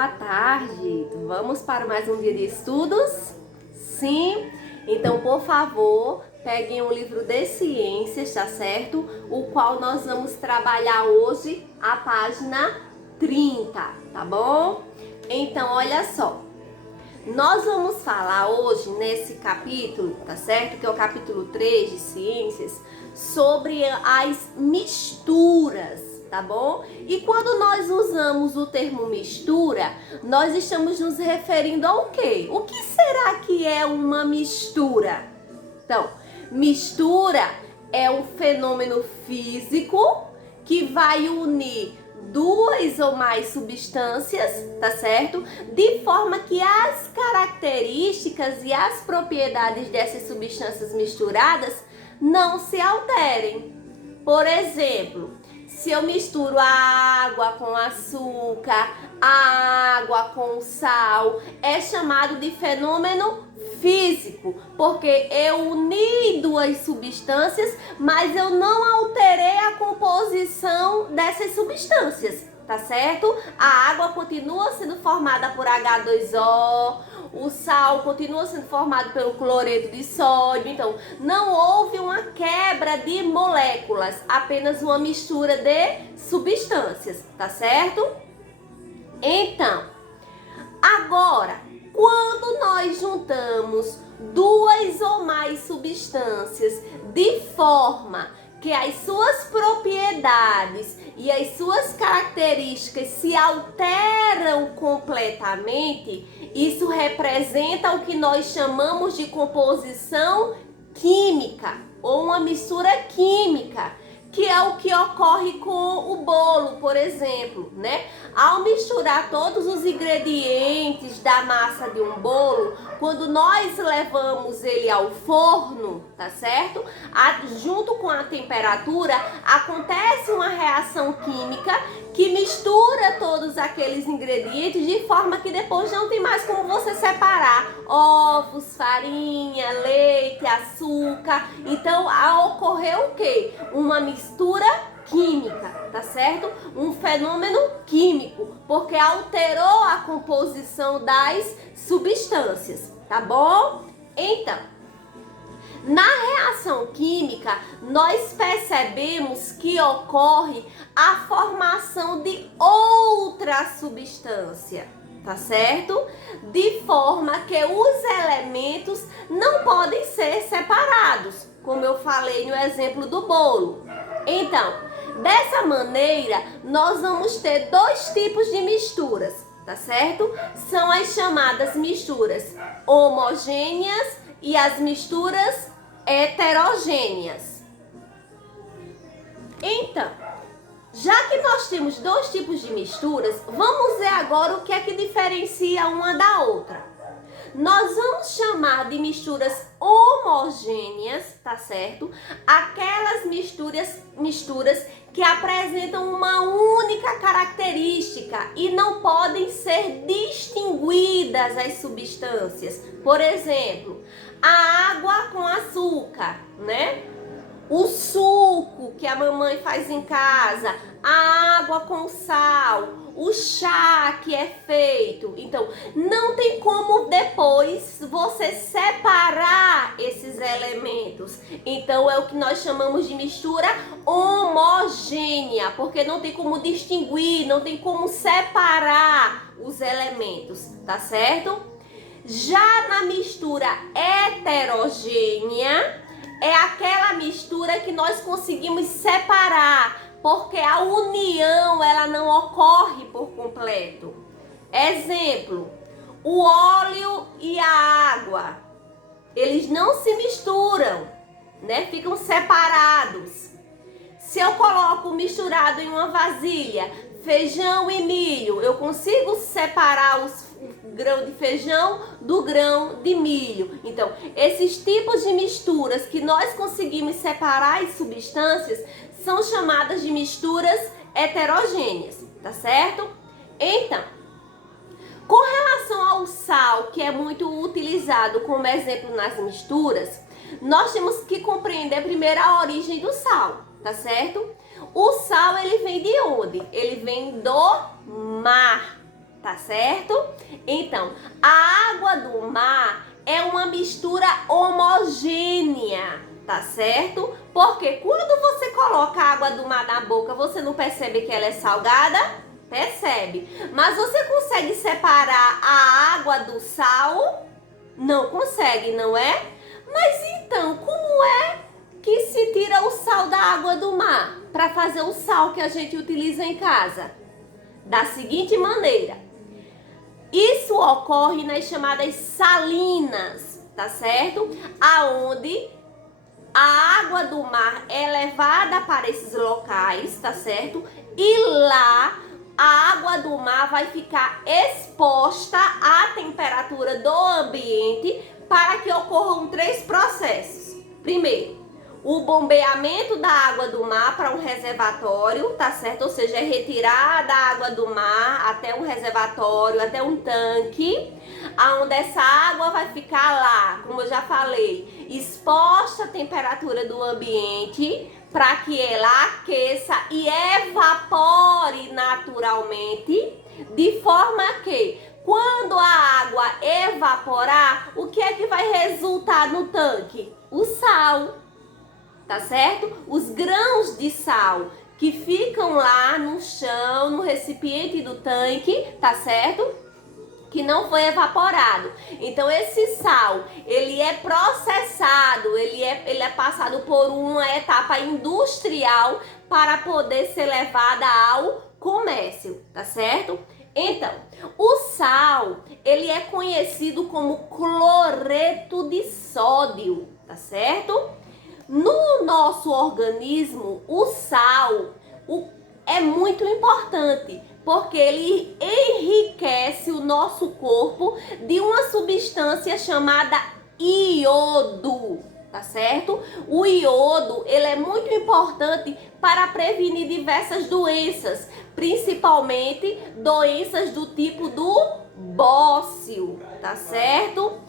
Boa tarde! Vamos para mais um dia de estudos? Sim? Então, por favor, peguem um livro de ciências, tá certo? O qual nós vamos trabalhar hoje a página 30, tá bom? Então, olha só. Nós vamos falar hoje, nesse capítulo, tá certo? Que é o capítulo 3 de ciências, sobre as misturas, tá bom? E quando nós usamos o termo mistura, nós estamos nos referindo ao quê? O que será que é uma mistura? Então, mistura é um fenômeno físico que vai unir duas ou mais substâncias, tá certo? De forma que as características e as propriedades dessas substâncias misturadas não se alterem. Por exemplo, se eu misturo a água com açúcar, a água com sal, é chamado de fenômeno físico, porque eu uni duas substâncias, mas eu não alterei a composição dessas substâncias, tá certo? A água continua sendo formada por H2O, o sal continua sendo formado pelo cloreto de sódio. Então, não houve uma quebra de moléculas, apenas uma mistura de substâncias, tá certo? Então, agora, quando nós juntamos duas ou mais substâncias de forma que as suas propriedades e as suas características se alteram completamente, isso representa o que nós chamamos de composição química ou uma mistura química, que é o que ocorre com o bolo, por exemplo, né? Ao misturar todos os ingredientes da massa de um bolo, quando nós levamos ele ao forno, tá certo? Junto com a temperatura, acontece uma reação química que mistura todos aqueles ingredientes de forma que depois não tem mais como você separar ovos, farinha, leite, açúcar. Então, ocorreu o quê? Uma mistura química, tá certo? Um fenômeno químico, porque alterou a composição das substâncias, tá bom? Então, na reação química, nós percebemos que ocorre a formação de outra substância, tá certo? De forma que os elementos não podem ser separados, como eu falei no exemplo do bolo. Então, dessa maneira, nós vamos ter dois tipos de misturas, tá certo? São as chamadas misturas homogêneas e as misturas heterogêneas. Então, já que nós temos dois tipos de misturas, vamos ver agora o que é que diferencia uma da outra. Nós vamos chamar de misturas homogêneas, tá certo? Aquelas misturas que apresentam uma única característica e não podem ser distinguidas as substâncias. Por exemplo, a água com açúcar, né? O suco que a mamãe faz em casa, a água com sal, o chá que é feito. Então, não tem como depois você separar esses elementos. Então, é o que nós chamamos de mistura homogênea, porque não tem como distinguir, não tem como separar os elementos, tá certo? Já na mistura heterogênea, é aquela mistura que nós conseguimos separar, porque a união ela não ocorre por completo. Exemplo, o óleo e a água, eles não se misturam, né? Ficam separados. Se eu coloco misturado em uma vasilha feijão e milho, eu consigo separar o grão de feijão do grão de milho. Então, esses tipos de misturas que nós conseguimos separar as substâncias são chamadas de misturas heterogêneas, tá certo? Então, com relação ao sal, que é muito utilizado como exemplo nas misturas, nós temos que compreender primeiro a origem do sal, tá certo? O sal, ele vem de onde? Ele vem do mar, tá certo? Então, a água do mar é uma mistura homogênea, tá certo? Porque quando você coloca a água do mar na boca, você não percebe que ela é salgada? Percebe. Mas você consegue separar a água do sal? Não consegue, não é? Mas então, como é que se tira o sal da água do mar para fazer o sal que a gente utiliza em casa? Da seguinte maneira: isso ocorre nas chamadas salinas, tá certo? Aonde a água do mar é levada para esses locais, tá certo? E lá a água do mar vai ficar exposta à temperatura do ambiente para que ocorram 3 processos. Primeiro, o bombeamento da água do mar para um reservatório, tá certo? Ou seja, é retirar da água do mar até um reservatório, até um tanque, aonde essa água vai ficar lá, como eu já falei, exposta à temperatura do ambiente, para que ela aqueça e evapore naturalmente, de forma que quando a água evaporar, o que é que vai resultar no tanque? O sal, tá certo? Os grãos de sal que ficam lá no chão, no recipiente do tanque, tá certo? Que não foi evaporado. Então esse sal, ele é processado, ele é passado por uma etapa industrial para poder ser levada ao comércio, tá certo? Então, o sal, ele é conhecido como cloreto de sódio, tá certo? No nosso organismo, o sal é muito importante, porque ele enriquece o nosso corpo de uma substância chamada iodo, tá certo? O iodo, ele é muito importante para prevenir diversas doenças, principalmente doenças do tipo do bócio, tá certo?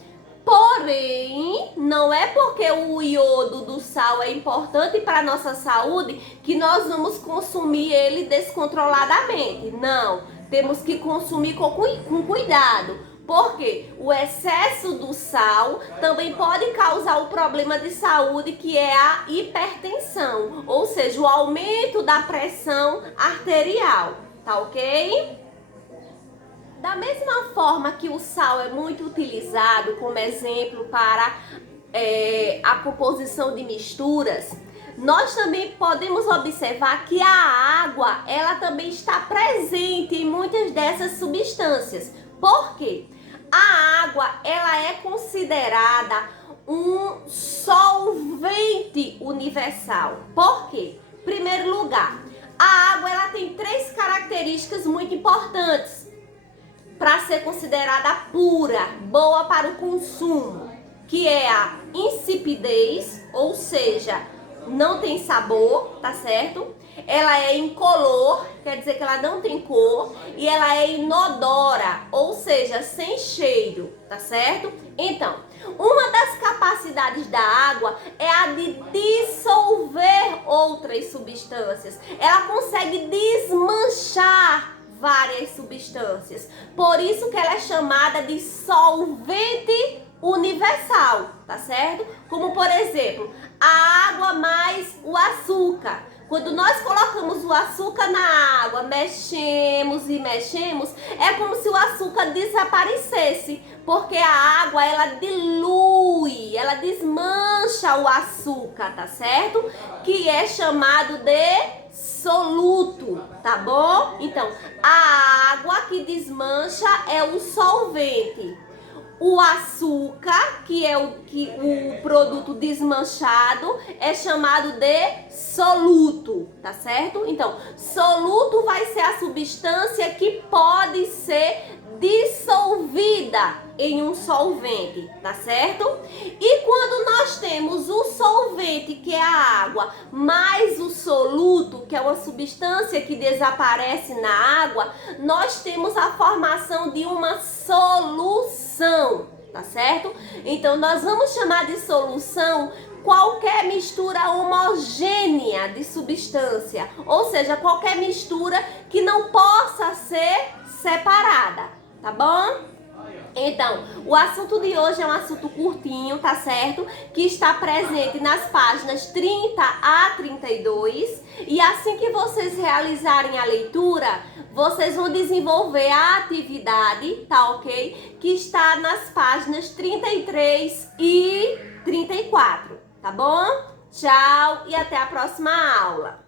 Porém, não é porque o iodo do sal é importante para a nossa saúde que nós vamos consumir ele descontroladamente. Não, temos que consumir com cuidado, porque o excesso do sal também pode causar um problema de saúde, que é a hipertensão, ou seja, o aumento da pressão arterial, tá ok? Da mesma forma que o sal é muito utilizado como exemplo para a composição de misturas, nós também podemos observar que a água, ela também está presente em muitas dessas substâncias. Por quê? A água, ela é considerada um solvente universal. Por quê? Em primeiro lugar, a água, ela tem 3 características muito importantes para ser considerada pura, boa para o consumo, que é a insipidez, ou seja, não tem sabor, tá certo? Ela é incolor, quer dizer que ela não tem cor, e ela é inodora, ou seja, sem cheiro, tá certo? Então, uma das capacidades da água é a de dissolver outras substâncias. Ela consegue desmanchar várias substâncias. Por isso que ela é chamada de solvente universal, tá certo? Como, por exemplo, a água mais o açúcar. Quando nós colocamos o açúcar na água, mexemos e mexemos, é como se o açúcar desaparecesse, porque a água, ela dilui, ela desmancha o açúcar, tá certo? Que é chamado de soluto, tá bom? Então, a água que desmancha é o solvente. O açúcar, que é o produto desmanchado, é chamado de soluto, tá certo? Então, soluto vai ser a substância que pode ser dissolvida em um solvente, tá certo? E quando nós temos o solvente, que é a água, mais o soluto, que é uma substância que desaparece na água, nós temos a formação de uma solução, tá certo? Então, nós vamos chamar de solução qualquer mistura homogênea de substância, ou seja, qualquer mistura que não possa ser separada, tá bom? Então, o assunto de hoje é um assunto curtinho, tá certo? Que está presente nas páginas 30 a 32. E assim que vocês realizarem a leitura, vocês vão desenvolver a atividade, tá ok? Que está nas páginas 33 e 34, tá bom? Tchau e até a próxima aula!